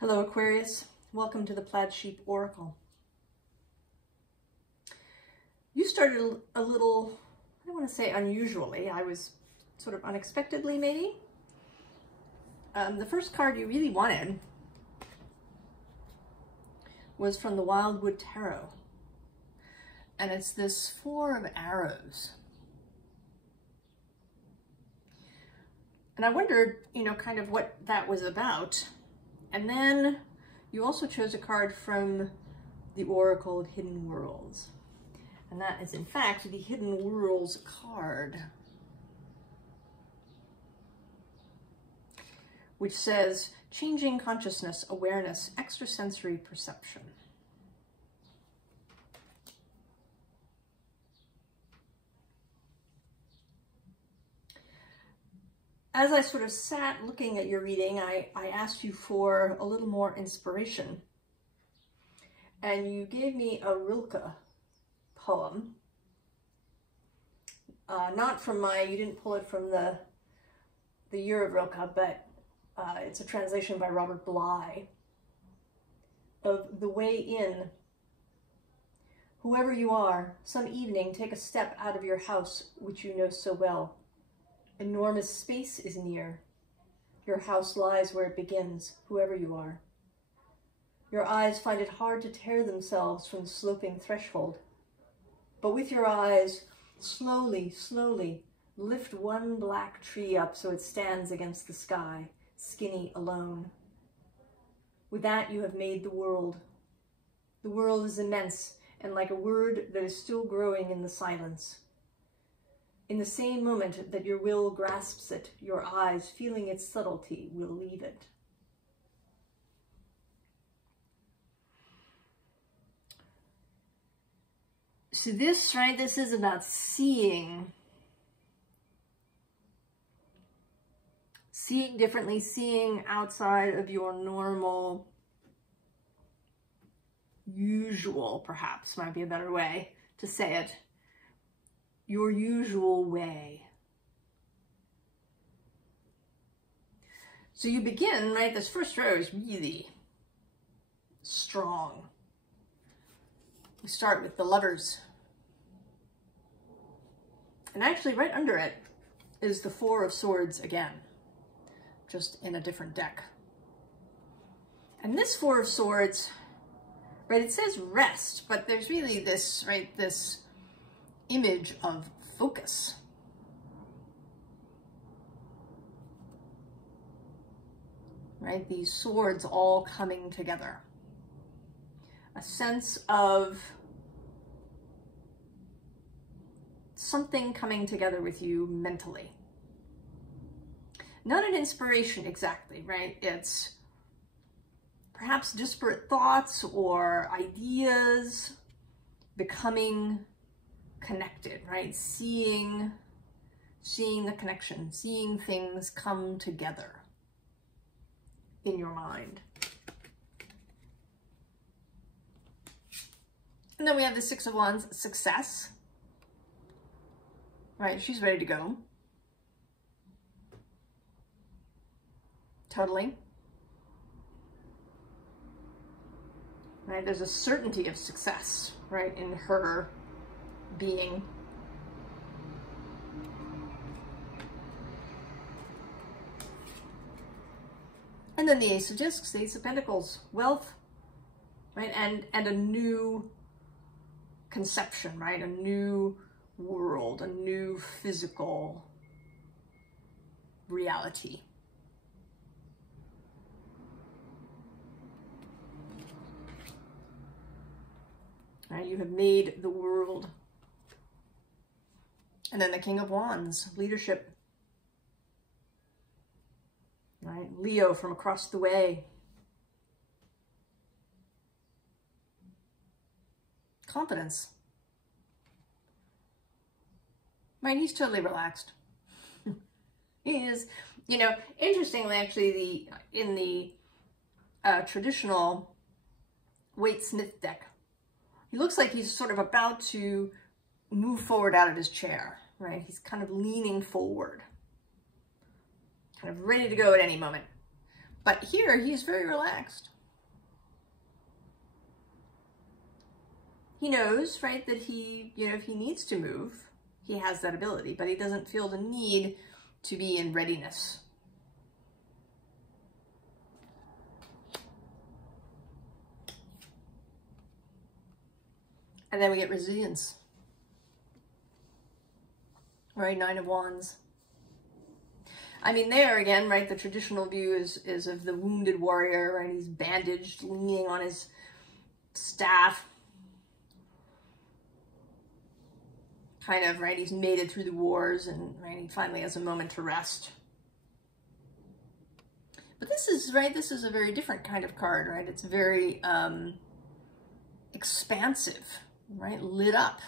Hello Aquarius, welcome to the Plaid Sheep Oracle. You started a little, I don't want to say unusually, I was sort of unexpectedly maybe. The first card you really wanted was from the Wildwood Tarot. And it's this Four of Arrows. And I wondered, kind of what that was about. And then you also chose a card from the Oracle Hidden Worlds. And that is in fact the Hidden Worlds card, which says changing consciousness, awareness, extrasensory perception. As I sort of sat looking at your reading, I asked you for a little more inspiration. And you gave me a Rilke poem. Not from you didn't pull it from the year of Rilke, but it's a translation by Robert Bly of The Way In. Whoever you are, some evening take a step out of your house, which you know so well. Enormous space is near. Your house lies where it begins, whoever you are. Your eyes find it hard to tear themselves from the sloping threshold. But with your eyes, slowly, slowly, lift one black tree up so it stands against the sky, skinny, alone. With that, you have made the world. The world is immense and like a word that is still growing in the silence. In the same moment that your will grasps it, your eyes, feeling its subtlety, will leave it. So this is about seeing. Seeing differently, seeing outside of your normal, usual, perhaps, might be a better way to say it. Your usual way. So you begin, this first row is really strong. We start with the Lovers. And actually right under it is the Four of Swords again, just in a different deck. And this Four of Swords, it says rest, but there's really this, this image of focus. These swords all coming together. A sense of something coming together with you mentally. Not an inspiration exactly, It's perhaps disparate thoughts or ideas becoming connected, Seeing the connection, seeing things come together in your mind. And then we have the Six of Wands, success. She's ready to go. Totally. There's a certainty of success, in her being. And then the Ace of Discs, the Ace of Pentacles, wealth, and a new conception, a new world, a new physical reality. You have made the world. And then the King of Wands, leadership. Leo from across the way. Confidence. He's totally relaxed. He is, interestingly, actually, in the traditional Waite Smith deck, he looks like he's sort of about to move forward out of his chair, He's kind of leaning forward, kind of ready to go at any moment. But here, he's very relaxed. He knows, right, that he, you know, if he needs to move, he has that ability, but he doesn't feel the need to be in readiness. And then we get resilience. Right, Nine of Wands. I mean, there again, right, the traditional view is of the wounded warrior, right? He's bandaged, leaning on his staff. Kind of, right, he's made it through the wars, and right, he finally has a moment to rest. But this is, right, this is a very different kind of card, right? It's very expansive, right? Lit up.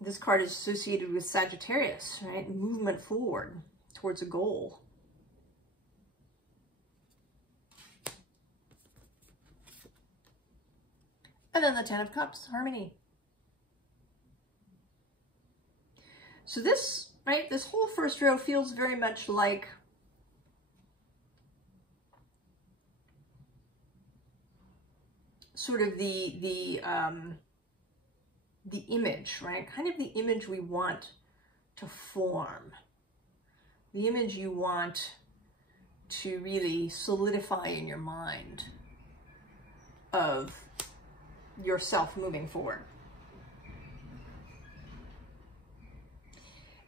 This card is associated with Sagittarius, right? Movement forward towards a goal. And then the Ten of Cups, harmony. So this, right, this whole first row feels very much like sort of the image, right? Kind of the image we want to form. The image you want to really solidify in your mind of yourself moving forward.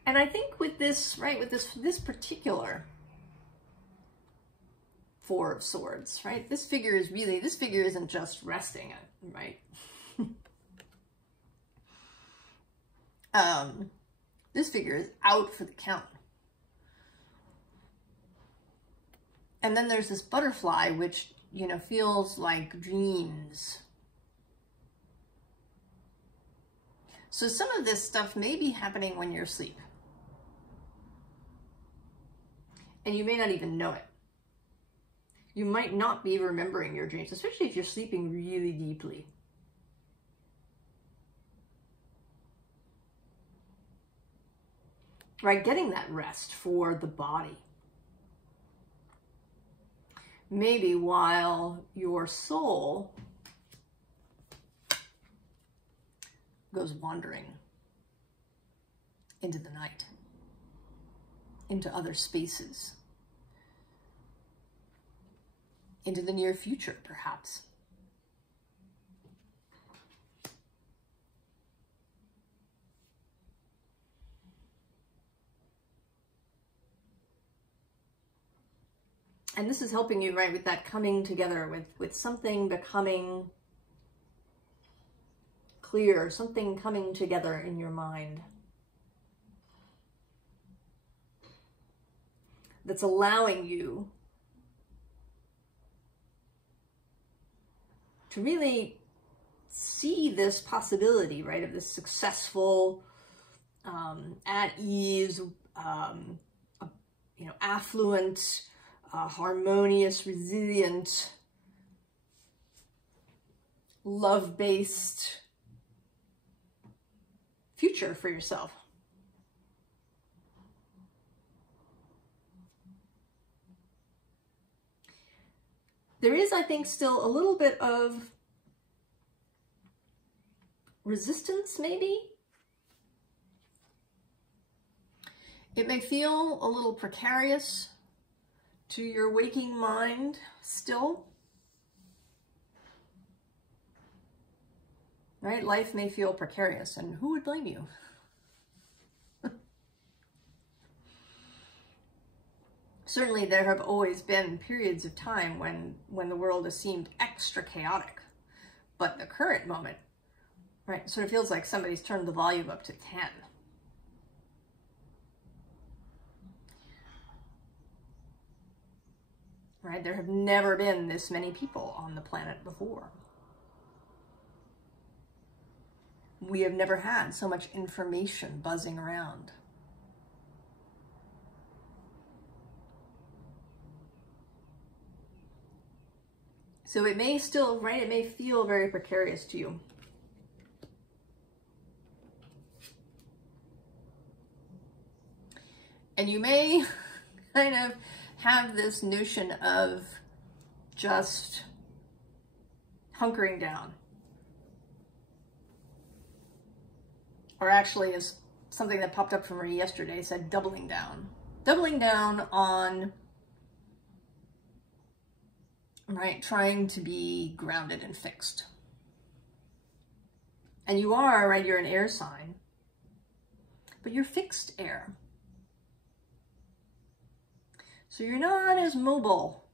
And I think with this, right, with this particular Four of Swords, right? This figure isn't just resting, right? This figure is out for the count. And then there's this butterfly, which, you know, feels like dreams. So some of this stuff may be happening when you're asleep. And you may not even know it. You might not be remembering your dreams, especially if you're sleeping really deeply. Right, getting that rest for the body. Maybe while your soul goes wandering into the night, into other spaces, into the near future, perhaps. And this is helping you, right, with that coming together, with something becoming clear, something coming together in your mind that's allowing you to really see this possibility, right, of this successful, at ease, you know, affluent, harmonious, resilient, love-based future for yourself. There is, I think, still a little bit of resistance, maybe. It may feel a little precarious to your waking mind still. Right? Life may feel precarious, and who would blame you? Certainly there have always been periods of time when the world has seemed extra chaotic, but the current moment, right, sort of feels like somebody's turned the volume up to 10. Right? There have never been this many people on the planet before. We have never had so much information buzzing around. So it may still, right, it may feel very precarious to you. And you may kind of have this notion of just hunkering down. Or actually, is something that popped up for me yesterday, said doubling down. Doubling down on, right, trying to be grounded and fixed. And you are, right, you're an air sign, but you're fixed air. So you're not as mobile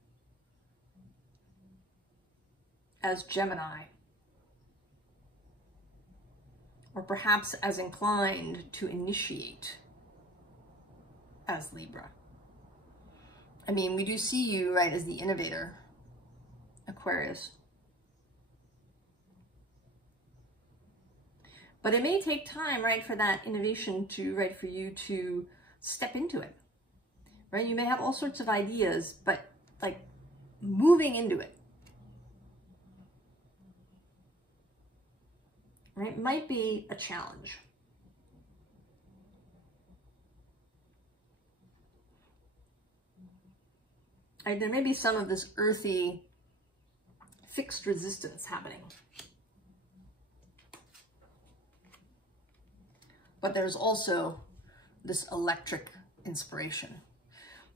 as Gemini, or perhaps as inclined to initiate as Libra. I mean, we do see you, right, as the innovator, Aquarius. But it may take time, right, for that innovation to, right, for you to step into it, right? You may have all sorts of ideas, but like moving into it, right, might be a challenge. Right? There may be some of this earthy, fixed resistance happening. But there's also this electric inspiration.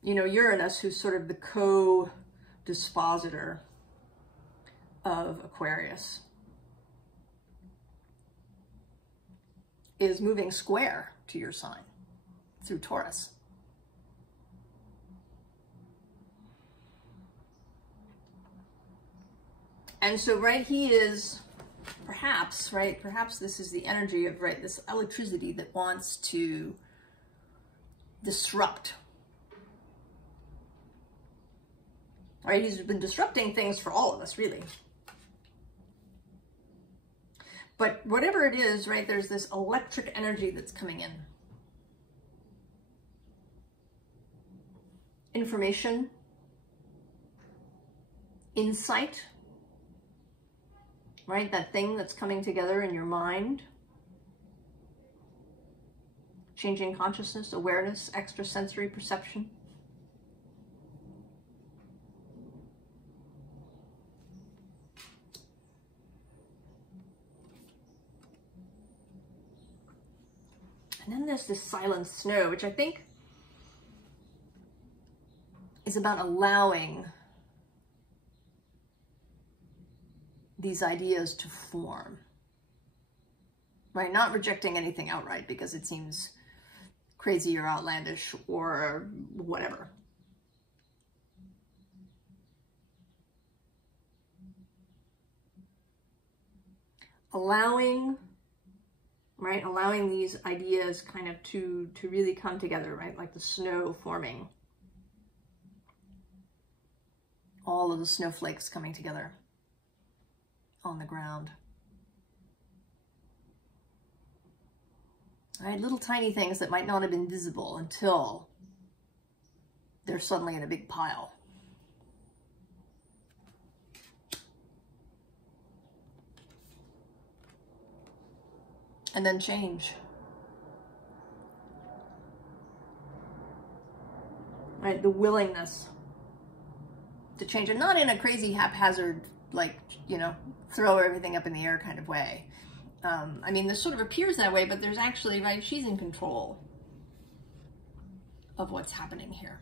You know, Uranus, who's sort of the co-dispositor of Aquarius, is moving square to your sign through Taurus. And so, right, he is perhaps, right, perhaps this is the energy of, right, this electricity that wants to disrupt. Right, he's been disrupting things for all of us, really. But whatever it is, right, there's this electric energy that's coming in. Information, insight, right, that thing that's coming together in your mind. Changing consciousness, awareness, extrasensory perception. And then there's this silent snow, which I think is about allowing these ideas to form, right? Not rejecting anything outright because it seems crazy or outlandish or whatever. Allowing, right? Allowing these ideas kind of to really come together, right? Like the snow forming. All of the snowflakes coming together on the ground. Right? Little tiny things that might not have been visible until they're suddenly in a big pile. And then change. Right? The willingness to change, and not in a crazy haphazard, like, you know, throw everything up in the air kind of way. I mean, this sort of appears that way, but there's actually, right, she's in control of what's happening here.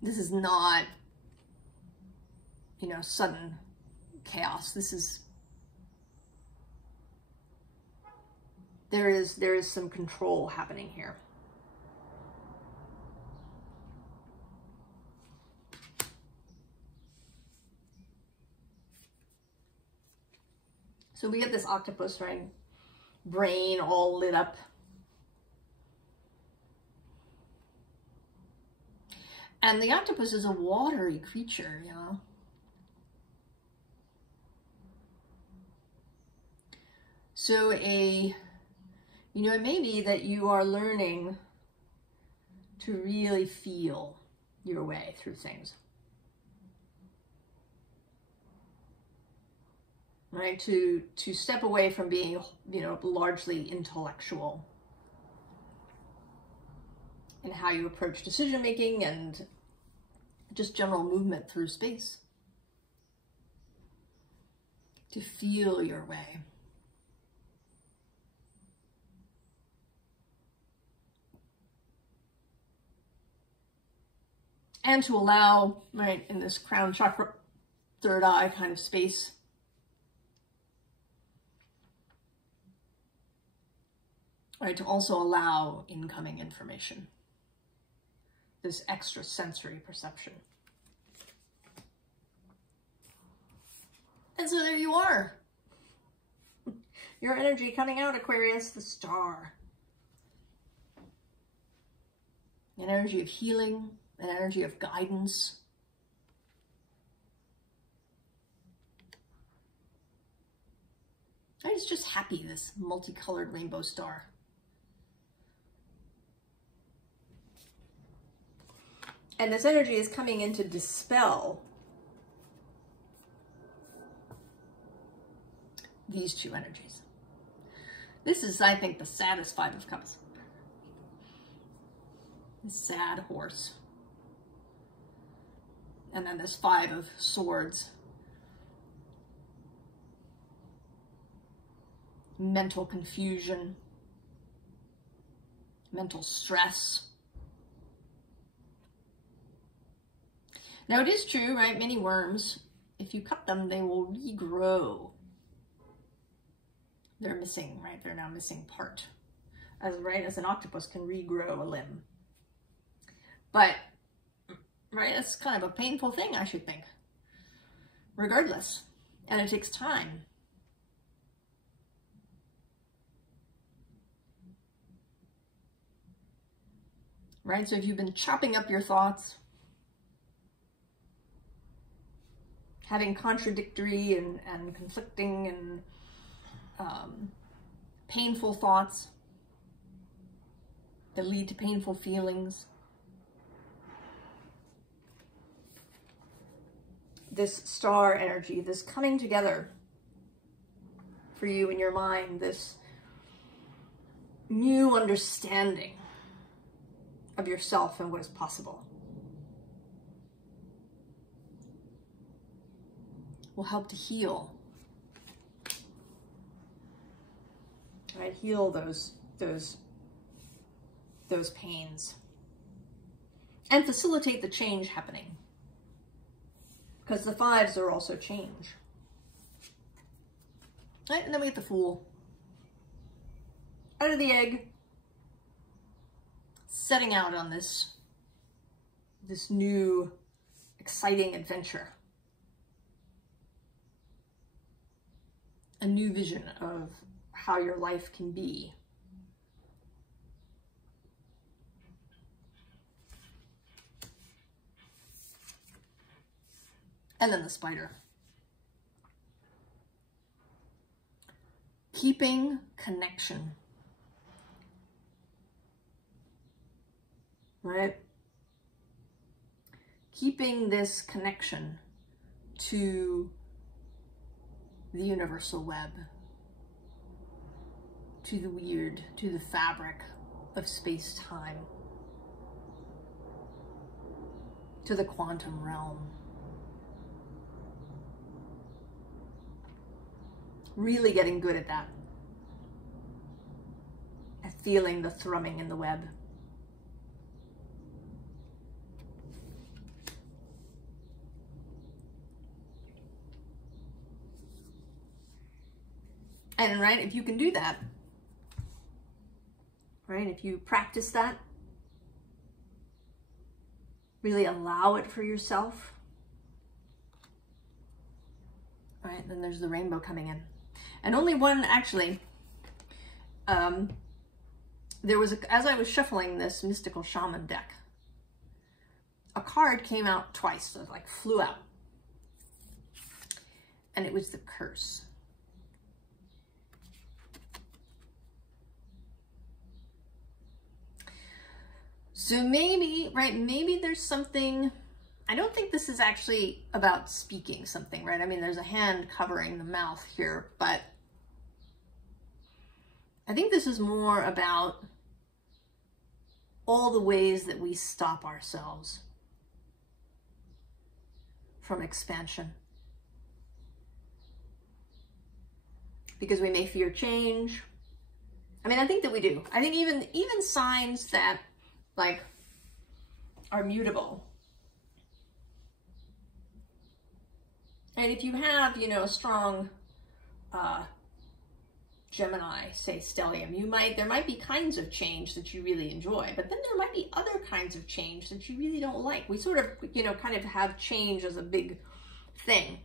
This is not, you know, sudden chaos. This is, there is some control happening here. So we get this octopus, right? Brain all lit up. And the octopus is a watery creature, you know? So you know, it may be that you are learning to really feel your way through things. Right, to step away from being, you know, largely intellectual in how you approach decision making and just general movement through space. To feel your way. And to allow, right, in this crown chakra, third eye kind of space, right, to also allow incoming information, this extra sensory perception. And so there you are. Your energy coming out, Aquarius, the star. An energy of healing, an energy of guidance. I was just happy, this multicolored rainbow star. And this energy is coming in to dispel these two energies. This is, I think, the saddest Five of Cups. The sad horse. And then this Five of Swords. Mental confusion. Mental stress. Now it is true, right? Many worms, if you cut them, they will regrow. They're missing, right? They're now missing part. As an octopus can regrow a limb. But, right, that's kind of a painful thing, I should think. Regardless. And it takes time. Right? So if you've been chopping up your thoughts, having contradictory and conflicting and painful thoughts that lead to painful feelings. This star energy, this coming together for you in your mind, this new understanding of yourself and what is possible, will help to heal. Right? Heal those pains. And facilitate the change happening. Because the fives are also change. Right? And then we get the Fool. Out of the egg. Setting out on this new exciting adventure. A new vision of how your life can be. And then the Spider. Keeping connection. Right? Keeping this connection to the universal web, to the weird, to the fabric of space-time, to the quantum realm. Really getting good at that. At feeling the thrumming in the web. And right, if you can do that, right, if you practice that, really allow it for yourself, right, then there's the rainbow coming in. And only one, actually, there was, as I was shuffling this mystical shaman deck, a card came out twice, so it like flew out. And it was the curse. So maybe, right, maybe there's something, I don't think this is actually about speaking something, right? I mean, there's a hand covering the mouth here, but I think this is more about all the ways that we stop ourselves from expansion. Because we may fear change. I mean, I think that we do. I think even signs that like are mutable. And if you have, you know, a strong Gemini, say stellium, there might be kinds of change that you really enjoy, but then there might be other kinds of change that you really don't like. We sort of, you know, kind of have change as a big thing.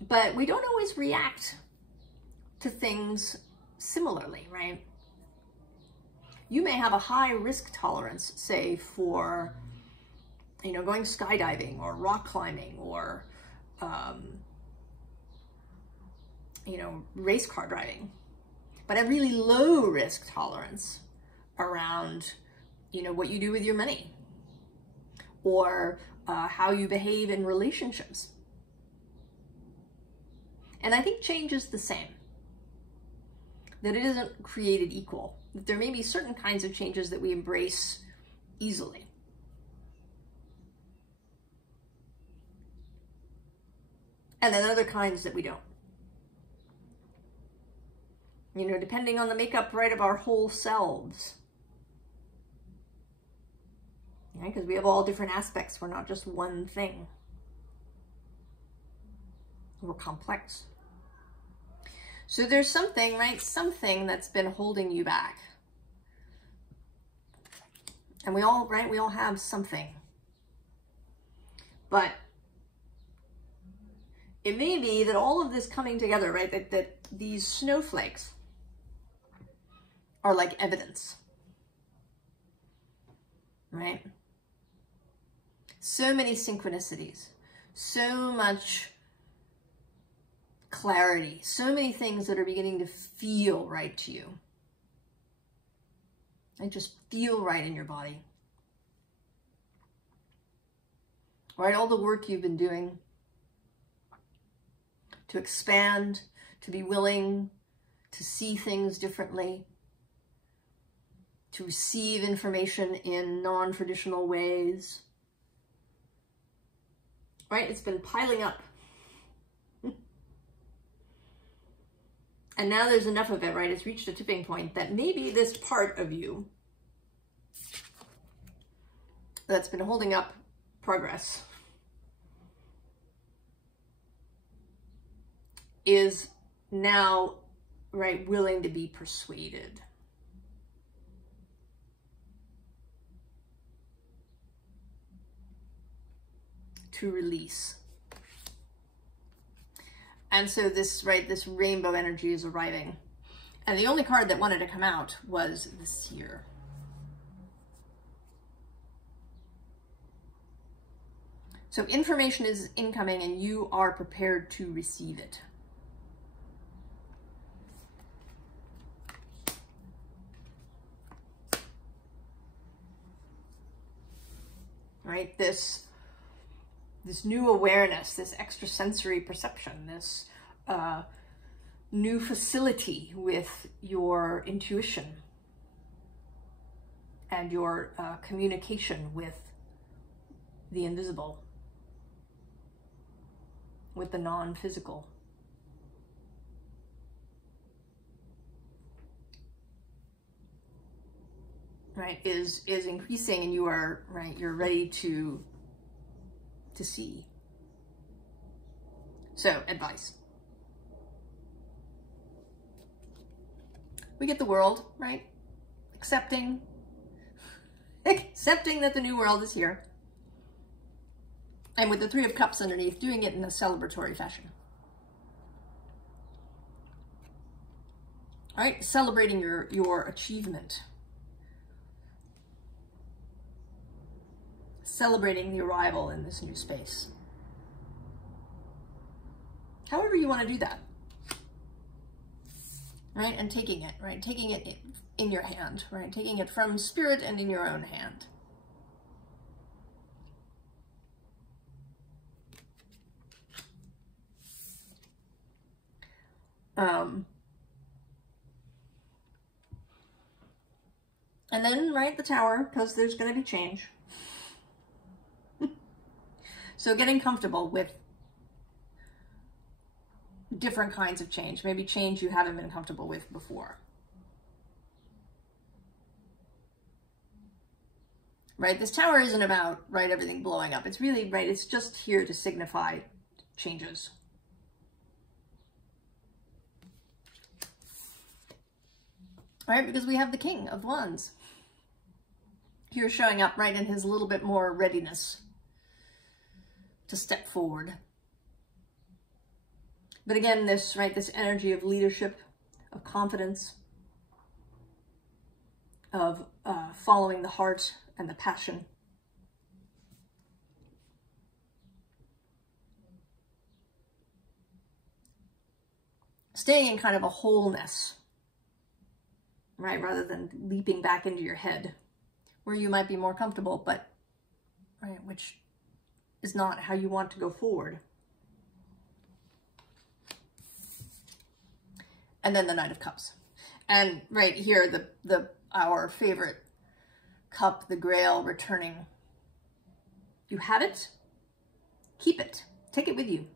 But we don't always react to things similarly, right? You may have a high risk tolerance, say for, you know, going skydiving or rock climbing or, you know, race car driving, but a really low risk tolerance around, you know, what you do with your money or how you behave in relationships. And I think change is the same, that it isn't created equal, that there may be certain kinds of changes that we embrace easily. And then other kinds that we don't. You know, depending on the makeup, right, of our whole selves. Right? Because we have all different aspects. We're not just one thing. We're complex. So there's something, right, something that's been holding you back. And we all, right, we all have something. But it may be that all of this coming together, right, that these snowflakes are like evidence, right? So many synchronicities, so much clarity, so many things that are beginning to feel right to you. And just feel right in your body. Right, all the work you've been doing to expand, to be willing to see things differently, to receive information in non-traditional ways. Right? It's been piling up. And now there's enough of it, right? It's reached a tipping point that maybe this part of you that's been holding up progress is now, right, willing to be persuaded. To release. And so this, right, this rainbow energy is arriving. And the only card that wanted to come out was the Seer. So information is incoming and you are prepared to receive it. Right, this new awareness, this extrasensory perception, this new facility with your intuition and your communication with the invisible, with the non-physical. Right, is increasing, and you are, right, you're ready to see. So, advice. We get the world, right? Accepting that the new world is here. And with the Three of Cups underneath, doing it in a celebratory fashion. All right, celebrating your achievement. Celebrating the arrival in this new space. However you want to do that. Right? And taking it, right? Taking it in your hand, right? Taking it from spirit and in your own hand. And And then, right, the Tower, because there's going to be change. So getting comfortable with different kinds of change, maybe change you haven't been comfortable with before. Right, this Tower isn't about, right, everything blowing up. It's really, right, it's just here to signify changes. Right, because we have the King of Wands here showing up, right, in his little bit more readiness to step forward. But again, this, right, this energy of leadership, of confidence, of following the heart and the passion. Staying in kind of a wholeness, right, rather than leaping back into your head, where you might be more comfortable, but, right, which is not how you want to go forward. And then the Knight of Cups. And right here, our favorite cup, the Grail, returning. You have it, keep it, take it with you.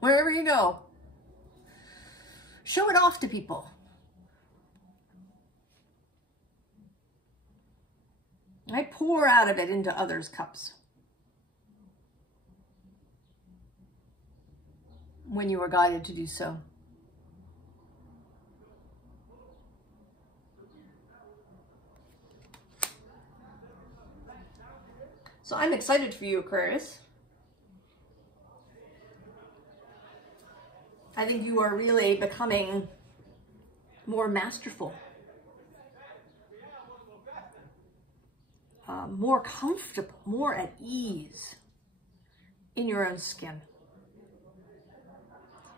Wherever you go, show it off to people. Right? Pour out of it into others' cups. When you are guided to do so. So I'm excited for you, Aquarius. I think you are really becoming more masterful, more comfortable, more at ease in your own skin.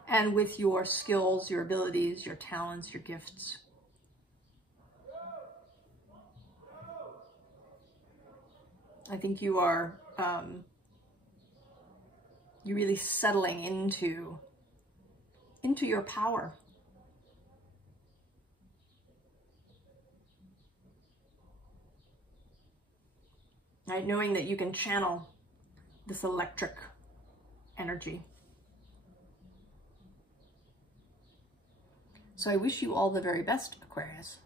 And with your skills, your abilities, your talents, your gifts. I think you are you're really settling into your power. Right? Knowing that you can channel this electric energy. So I wish you all the very best, Aquarius.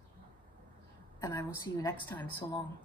And I will see you next time. So long.